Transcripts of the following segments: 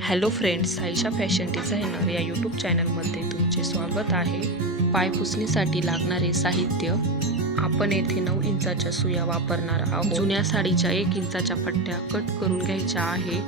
Hello friends, Saisha fashion designer या YouTube चॅनलमध्ये तुमचे स्वागत आहे. पायपुसणीसाठी लागणारे साहित्य आपण येथे 9 इंचाच्या सुया वापरणार आहोत. जुन्या साडीच्या 1 इंचाच्या पट्ट्या कट करून घ्यायच्या आहे.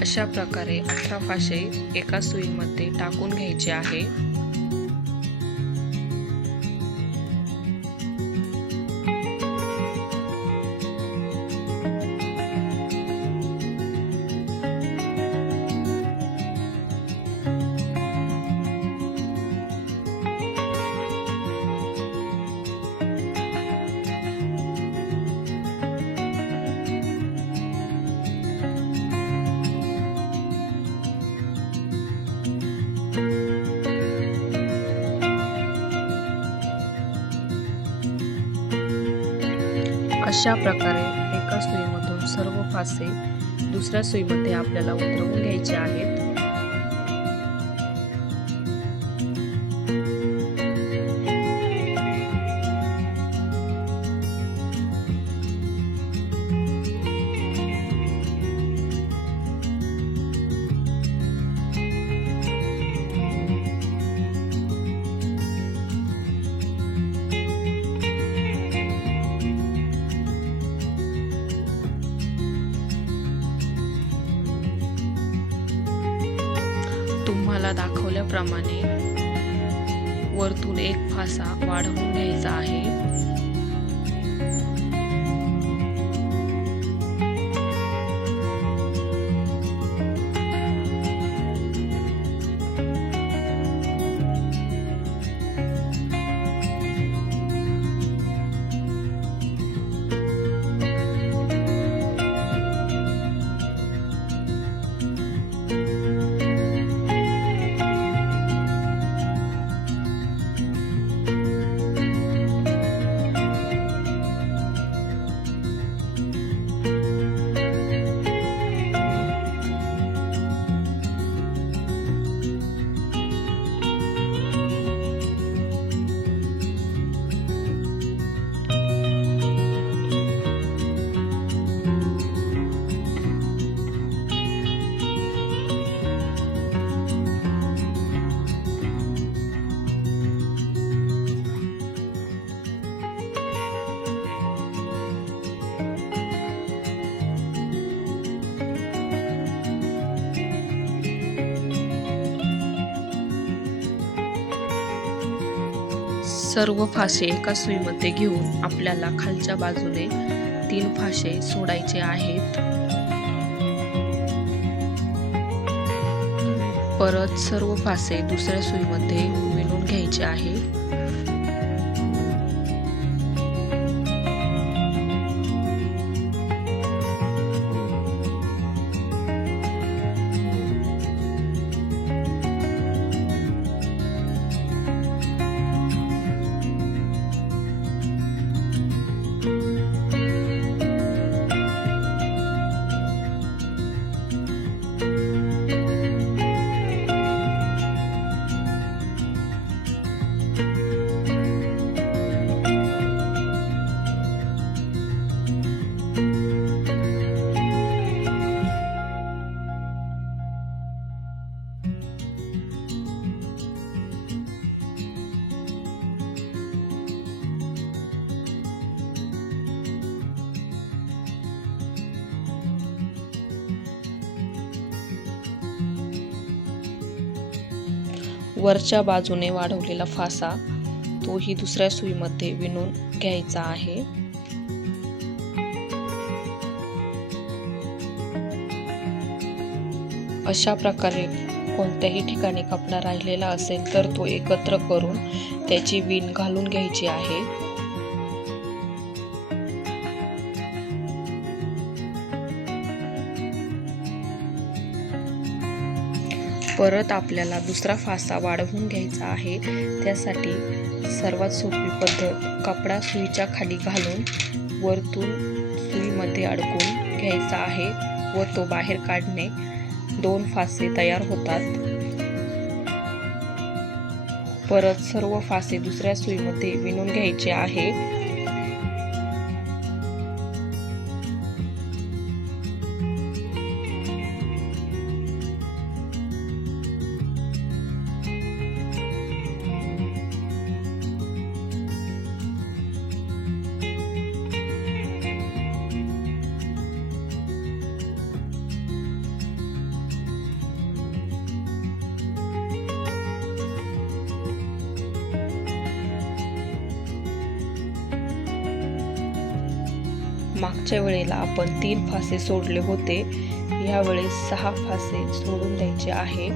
अशा प्रकारे 18 फासे एका सुईमध्ये टाकून घ्यायचे आहे. अशा प्रकारे एका सुईमधून सर्व फासे दुसऱ्या सुईमध्ये आपल्याला उतरवून घ्यायचे आहेत. तुम्हाला दाखवल्याप्रमाणे वरतून एक फासा वाढवून घ्यायचा आहे. सर्व फासे एका सुईमध्ये घेऊन आपल्याला खालच्या बाजूने 3 फासे सोडायचे आहेत. परत सर्व फासे दुसऱ्या सुईमध्ये विणून घ्यायचे आहे. वरच्या बाजूने वाढवलेला फासा तोही दुसऱ्या सुईमध्ये विणून घ्यायचा आहे. अशा प्रकारे कोणत्याही ठिकाणी कपडा राहिलेला असेल तर तो एकत्र करून त्याची विण घालून घ्यायची आहे. परत आपल्याला दुसरा फासा वाढवून घ्यायचा आहे. त्यासाठी सर्वात सोपी पद्धत कपडा सुईच्या खाली घालून वरतून सुईमध्ये अडकून घ्यायचा आहे व तो बाहेर काढणे. 2 फासे तयार होतात. परत सर्व फासे दुसऱ्या सुईमध्ये विणून घ्यायचे आहे. मागच्या वेळेला आपण 3 फासे सोडले होते, यावेळेस 6 फासे सोडून द्यायचे आहे.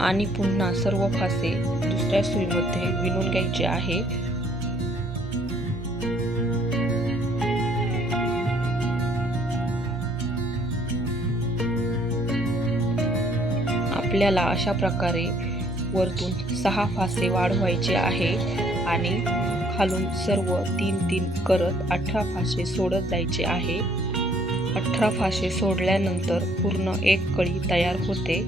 आणि पुन्हा सर्व फासे दुसऱ्या सुईमध्ये विणून घ्यायचे आहे. आपल्याला अशा प्रकारे वरतून 6 फासे वाढवायचे आहे आणि खालून सर्व 3-3 करत 18 फासे सोडत जायचे आहे. 18 फासे सोडल्यानंतर पूर्ण एक कळी तयार होते.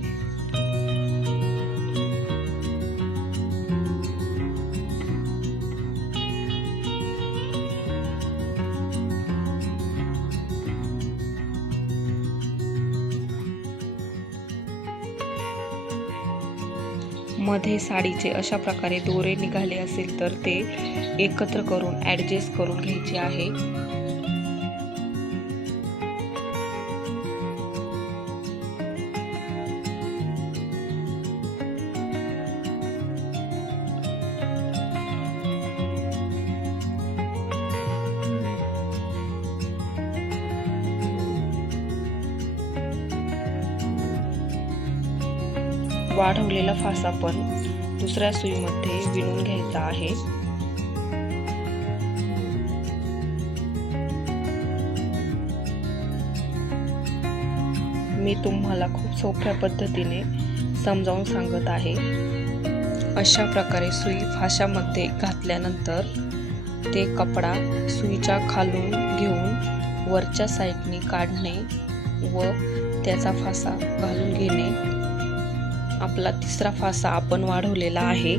मध्ये साडीचे अशा प्रकारे दोरे निघाले असेल तर ते एकत्र करून ॲडजस्ट करून घ्यायचे आहे. वाढवलेला फासा पण दुसऱ्या सुईमध्ये विणून घ्यायचा आहे. मी तुम्हाला खूप सोप्या पद्धतीने समजावून सांगत आहे. अशा प्रकारे सुई फाशामध्ये घातल्यानंतर ते कपडा सुईच्या खालून घेऊन वरच्या साईडने काढणे व त्याचा फासा घालून घेणे. आपला तिसरा फासा आपण वाढवलेला आहे.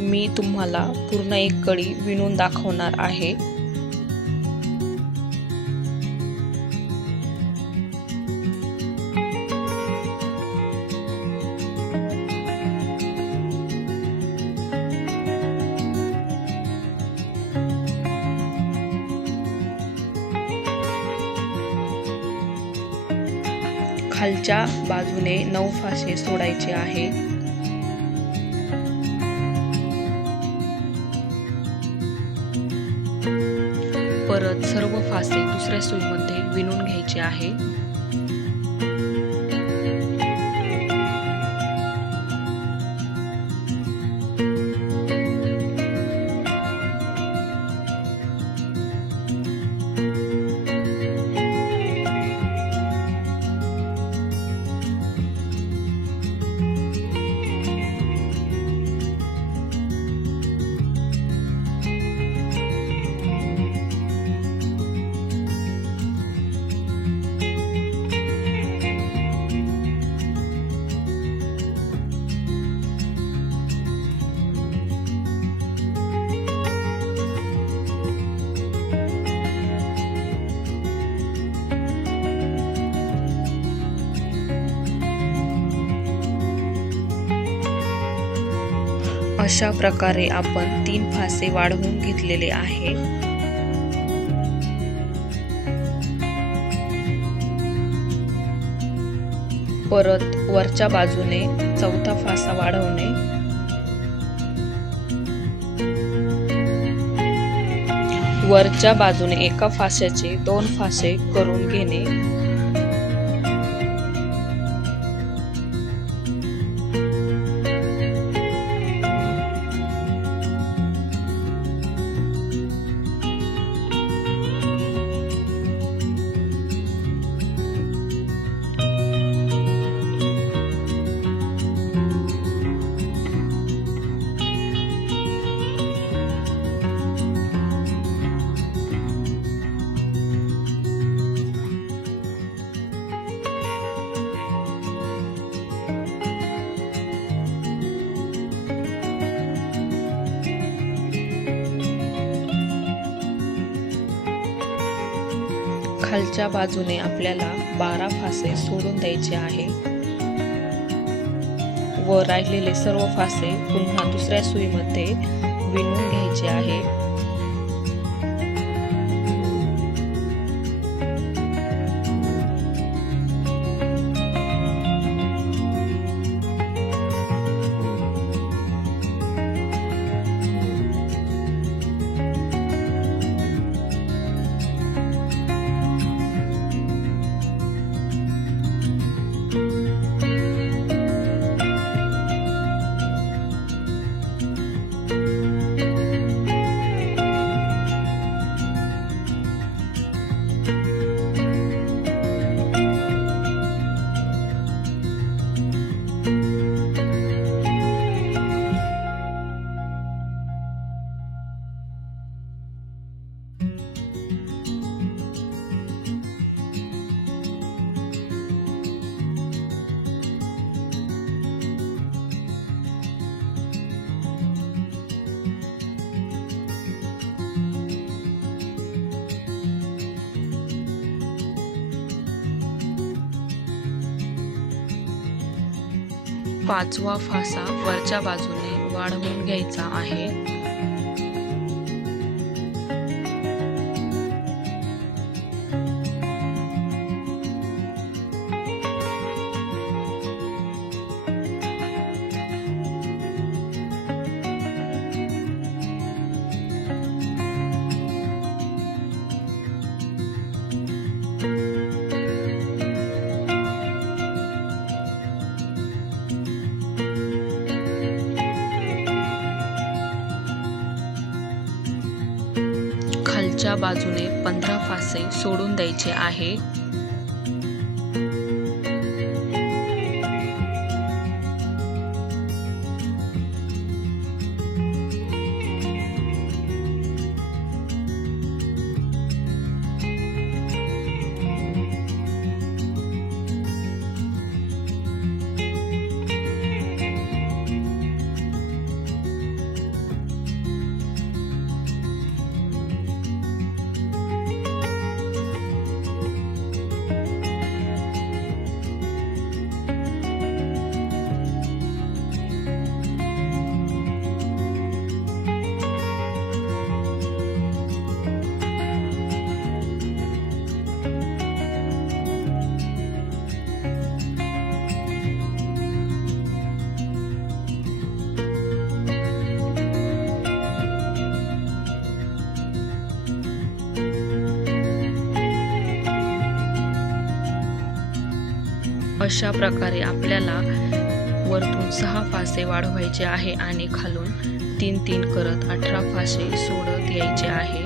मी तुम्हाला पूर्ण एक कळी विणून दाखवणार आहे. खालच्या बाजूने 9 फासे सोडायचे आहे. परत सर्व फासे दुसऱ्या सुईमध्ये विणून घ्यायचे आहे. अशा प्रकारे आपण 3 फासे वाढवून घेतलेले आहे. परत वरच्या बाजूने 4था फासा वाढवणे. वरच्या बाजूने एका फाश्याचे 2 फासे करून घेणे. खालच्या बाजूने आपल्याला 12 फासे सोडून द्यायचे आहे व राहिलेले सर्व फासे पुन्हा दुसऱ्या सुईमध्ये विणून घ्यायचे आहे। पाचवा फासा वरच्या बाजूने वाढवून घ्यायचा आहे। खालच्या बाजूने 15 फासे सोडून द्यायचे आहे। अशा प्रकारे आपल्याला वरतून 6 फासे वाढवायचे आहे आणि खालून 3-3 करत 18 फासे सोडत यायचे आहे।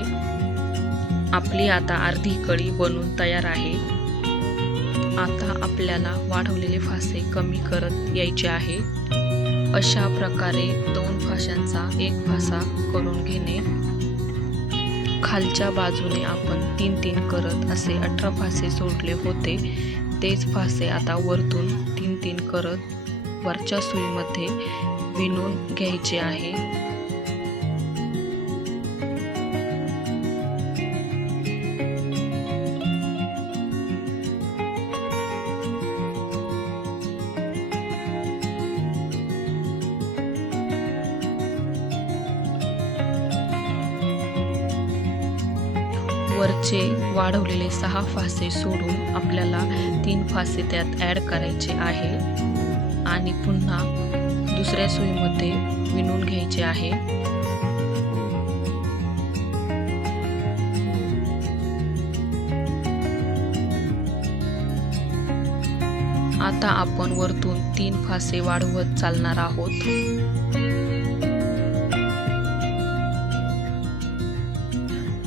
आपली आता अर्धी कळी बनून तयार आहे। आता आपल्याला वाढवलेले फासे कमी करत यायचे आहे। अशा प्रकारे 2 फाशांचा 1 फासा करून घेणे। खालच्या बाजूने आपण 3-3 करत असे 18 फासे सोडले होते, तेच फासे आता वरतून 3-3 करत वरच्या सुईमध्ये विणून घ्यायचे आहे। वरचे वाढवलेले 6 फासे सोडून आपल्याला 3 फासे त्यात ॲड करायचे आहे आणि पुन्हा दुसऱ्या सुईमध्ये विणून घ्यायचे आहे। आता आपण वरतून 3 फासे वाढवत चालणार आहोत।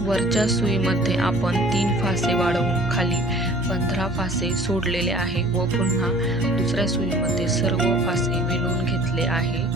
वरच्या सुईमध्ये आपण 3 फासे वाढवून खाली 15 फासे सोडलेले आहे व पुन्हा दुसऱ्या सुईमध्ये सर्व फासे विणून घेतले आहे।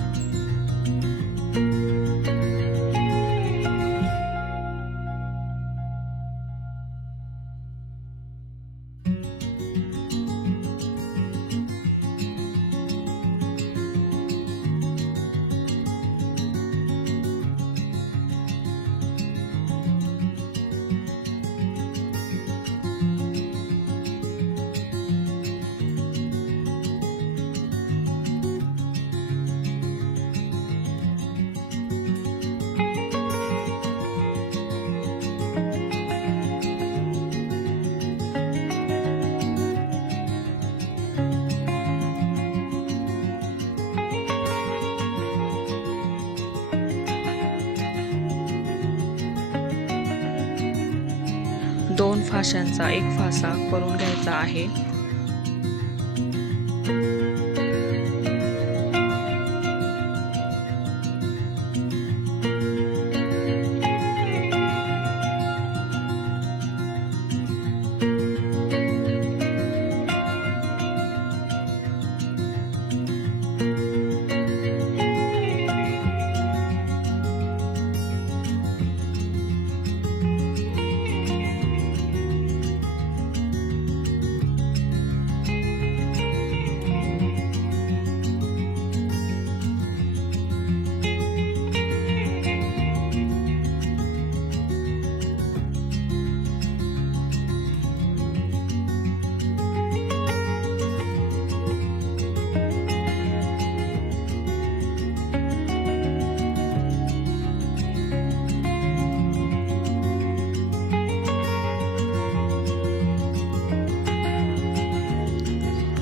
2 फाशांचा एक फासा करून घ्यायचा आहे.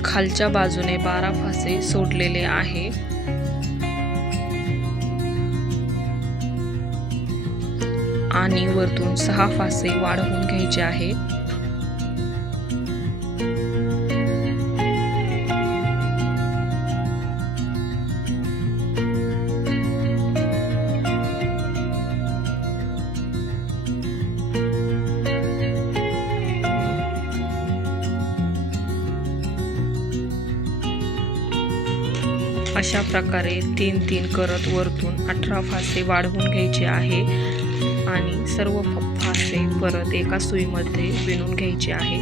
खालच्या बाजूने 12 फासे सोडलेले आहे. आणि वरतून 6 फासे वाढवून घ्यायचे आहे. अशा प्रकारे 3-3 करत वरतून 18 फासे वाढवून घ्यायचे आहे आणि सर्व फासे परत एका सुईमध्ये विणून घ्यायचे आहे.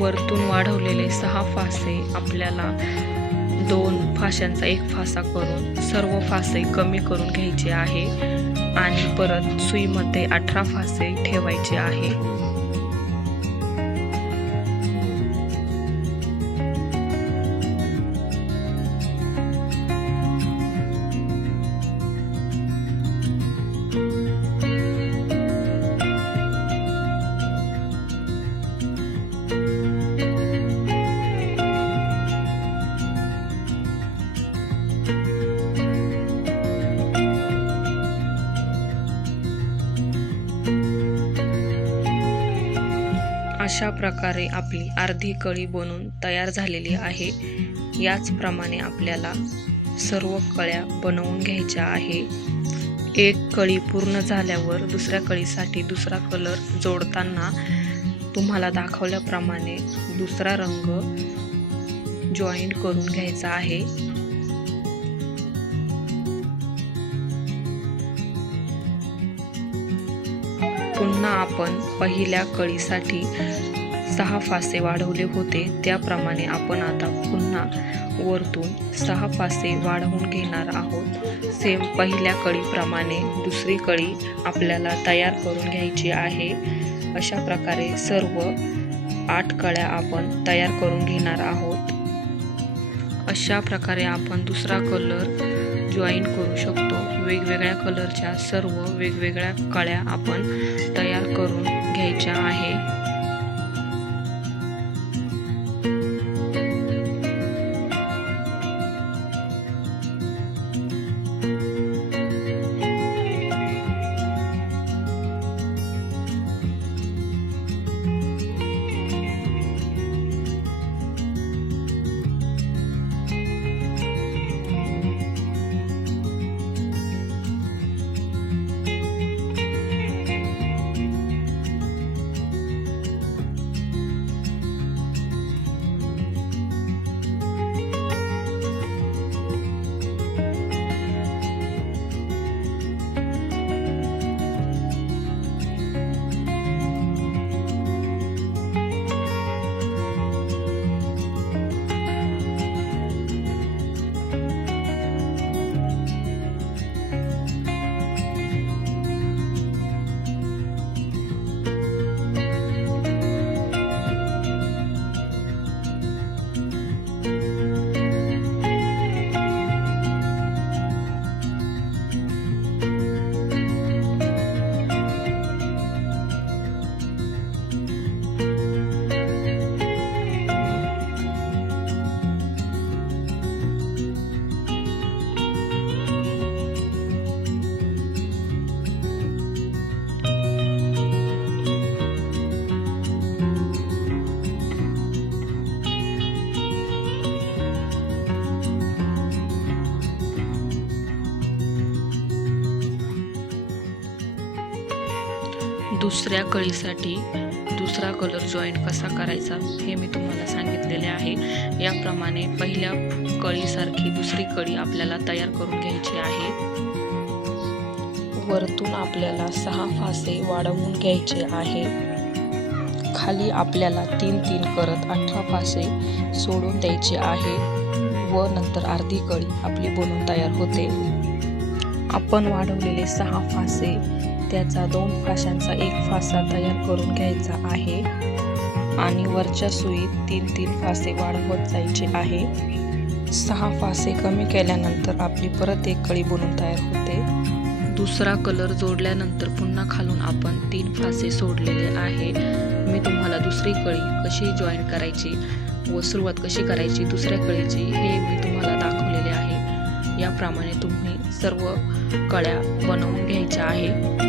वरतून वाढवलेले 6 फासे आपल्याला 2 फाशांचा एक फासा करून सर्व फासे कमी करून घ्यायचे आहे आणि परत सुईमध्ये 18 फासे ठेवायचे आहे. अशा प्रकारे आपली अर्धी कळी बनून तयार झालेली आहे. याचप्रमाणे आपल्याला सर्व कळ्या बनवून घ्यायच्या आहे. एक कळी पूर्ण झाल्यावर दुसऱ्या कळीसाठी दुसरा कलर जोडताना तुम्हाला दाखवल्याप्रमाणे दुसरा रंग जॉईंट करून घ्यायचा आहे. पुन्हा आपण पहिल्या कळीसाठी 6 फासे वाढवले होते त्याप्रमाणे आपण आता पुन्हा वरतून 6 फासे वाढवून घेणार आहोत. सेम पहिल्या कळीप्रमाणे दुसरी कळी आपल्याला तयार करून घ्यायची आहे. अशा प्रकारे सर्व 8 कळ्या आपण तयार करून घेणार आहोत. अशा प्रकारे आपण दुसरा कलर जॉईन करू शकतो. वेगवेगळ्या कलरच्या सर्व वेगवेगळ्या कळ्या आपण तयार करून घ्यायच्या आहे. दुसऱ्या कळीसाठी दुसरा कलर जॉईंट कसा करायचा हे मी तुम्हाला सांगितलेले आहे। याप्रमाणे पहिल्या कळीसारखी दुसरी कळी आपल्याला तयार करून घ्यायची आहे। वरतून आपल्याला 6 फासे वाढवून घ्यायचे आहे। खाली आपल्याला 3-3 करत 18 फासे सोडून द्यायचे आहे व नंतर अर्धी कळी आपली बनून तयार होते। आपण वाढवलेले 6 फासे त्याचा 2 फाशांचा 1 फासा तयार करून घ्यायचा आहे आणि वरच्या सुईत 3-3 फासे वाढवत जायचे आहे। 6 फासे कमी केल्यानंतर आपली परत एक कळी बनून तयार होते। दुसरा कलर जोडल्यानंतर पुन्हा खालून आपण 3 फासे सोडलेले आहे। मी तुम्हाला दुसरी कळी कशी जॉईन करायची व सुरुवात कशी करायची दुसऱ्या कळीची हे मी तुम्हाला दाखवलेले आहे। याप्रमाणे तुम्ही सर्व कळ्या बनवून घ्यायच्या आहे।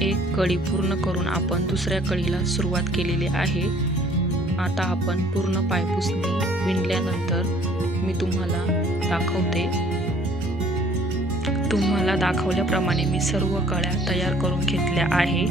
एक कळी पूर्ण करून आपण दुसऱ्या कळीला सुरुवात केलेली आहे। आता आपण पूर्ण पायपुसणी विणल्यानंतर मी तुम्हाला दाखवते। तुम्हाला दाखवल्याप्रमाणे मी सर्व कळ्या तयार करून घेतल्या आहे।